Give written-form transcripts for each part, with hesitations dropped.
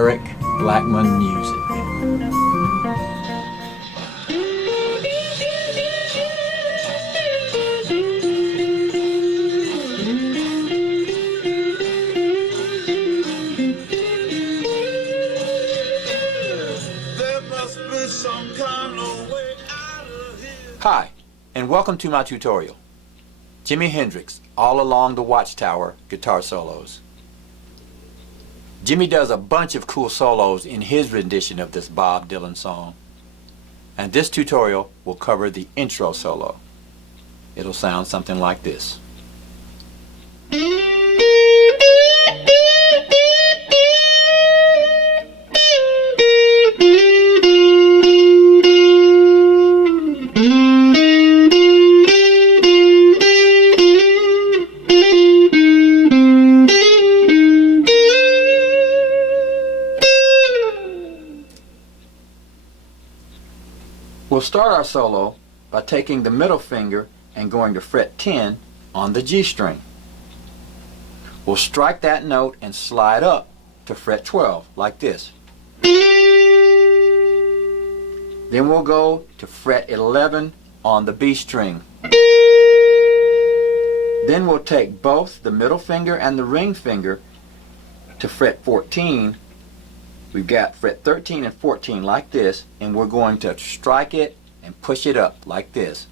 Eric Blackmon Music. Hi, and welcome to my tutorial. Jimi Hendrix, All Along the Watchtower guitar solos. Jimi does a bunch of cool solos in his rendition of this Bob Dylan song, and this tutorial will cover the intro solo. It'll sound something like this. We'll start our solo by taking the middle finger and going to fret 10 on the G string. We'll strike that note and slide up to fret 12 like this. Then we'll go to fret 11 on the B string. Then we'll take both the middle finger and the ring finger to fret 14. We've got fret 13 and 14 like this, and we're going to strike it and push it up like this.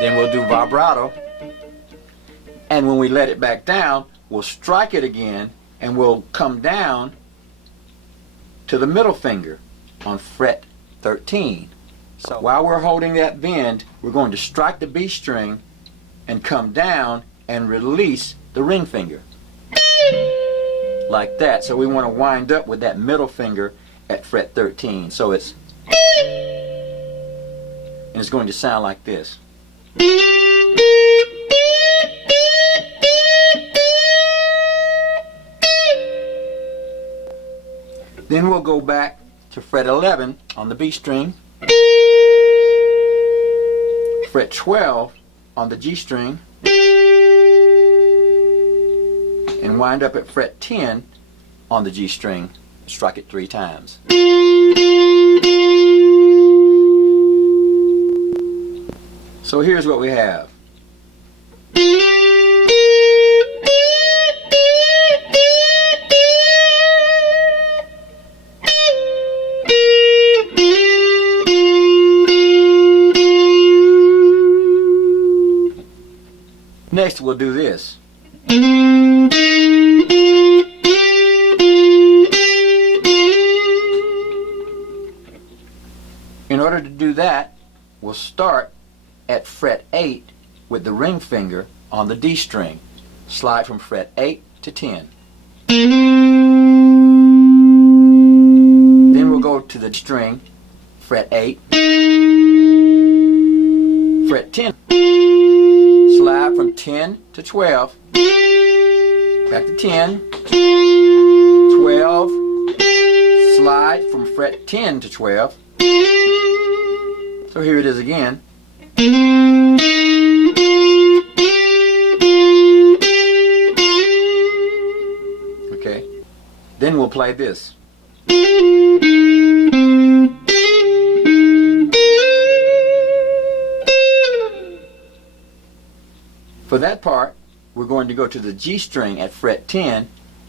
Then we'll do vibrato, and when we let it back down, we'll strike it again and we'll come down to the middle finger on fret 13. So while we're holding that bend, we're going to strike the B string and come down and release the ring finger. Like that. So we want to wind up with that middle finger at fret 13. So it's, and it's going to sound like this. Then we'll go back to fret 11 on the B string, fret 12 on the G string, and wind up at fret 10 on the G string. Strike it 3 times. So here's what we have. Next we'll do this. In order to do that, we'll start at fret 8 with the ring finger on the D string. Slide from fret 8 to 10. Then we'll go to the string, fret 8, fret 10. Slide from 10 to 12, back to 10, 12, slide from fret 10 to 12. So here it is again. Okay. Then we'll play this. For that part, we're going to go to the G string at fret 10,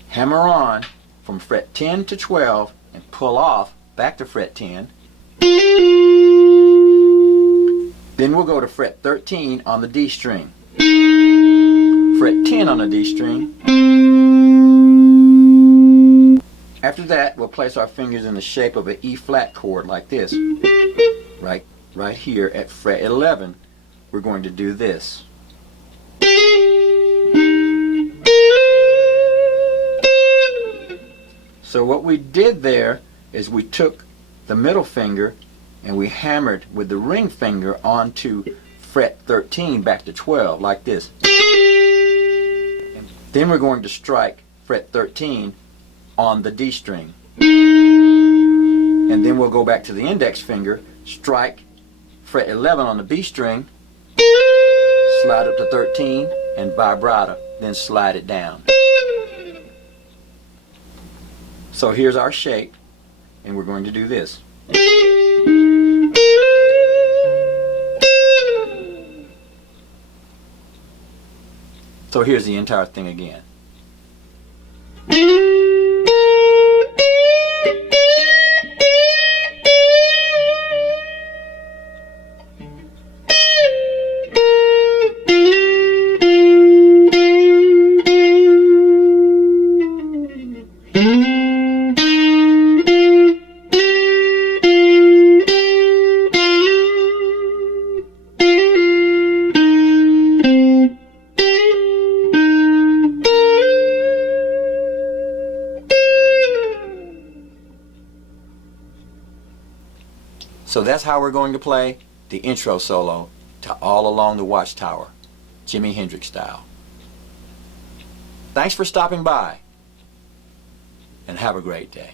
hammer on from fret 10 to 12, and pull off back to fret 10. Then we'll go to fret 13 on the D string, fret 10 on the D string. After that, we'll place our fingers in the shape of an E flat chord like this. Right here at fret 11, we're going to do this. So what we did there is we took the middle finger and we hammered with the ring finger onto fret 13 back to 12 like this. Then we're going to strike fret 13 on the D string. And then we'll go back to the index finger, strike fret 11 on the B string, slide up to 13 and vibrato, then slide it down. So here's our shape, and we're going to do this. So here's the entire thing again. So that's how we're going to play the intro solo to All Along the Watchtower, Jimi Hendrix style. Thanks for stopping by, and have a great day.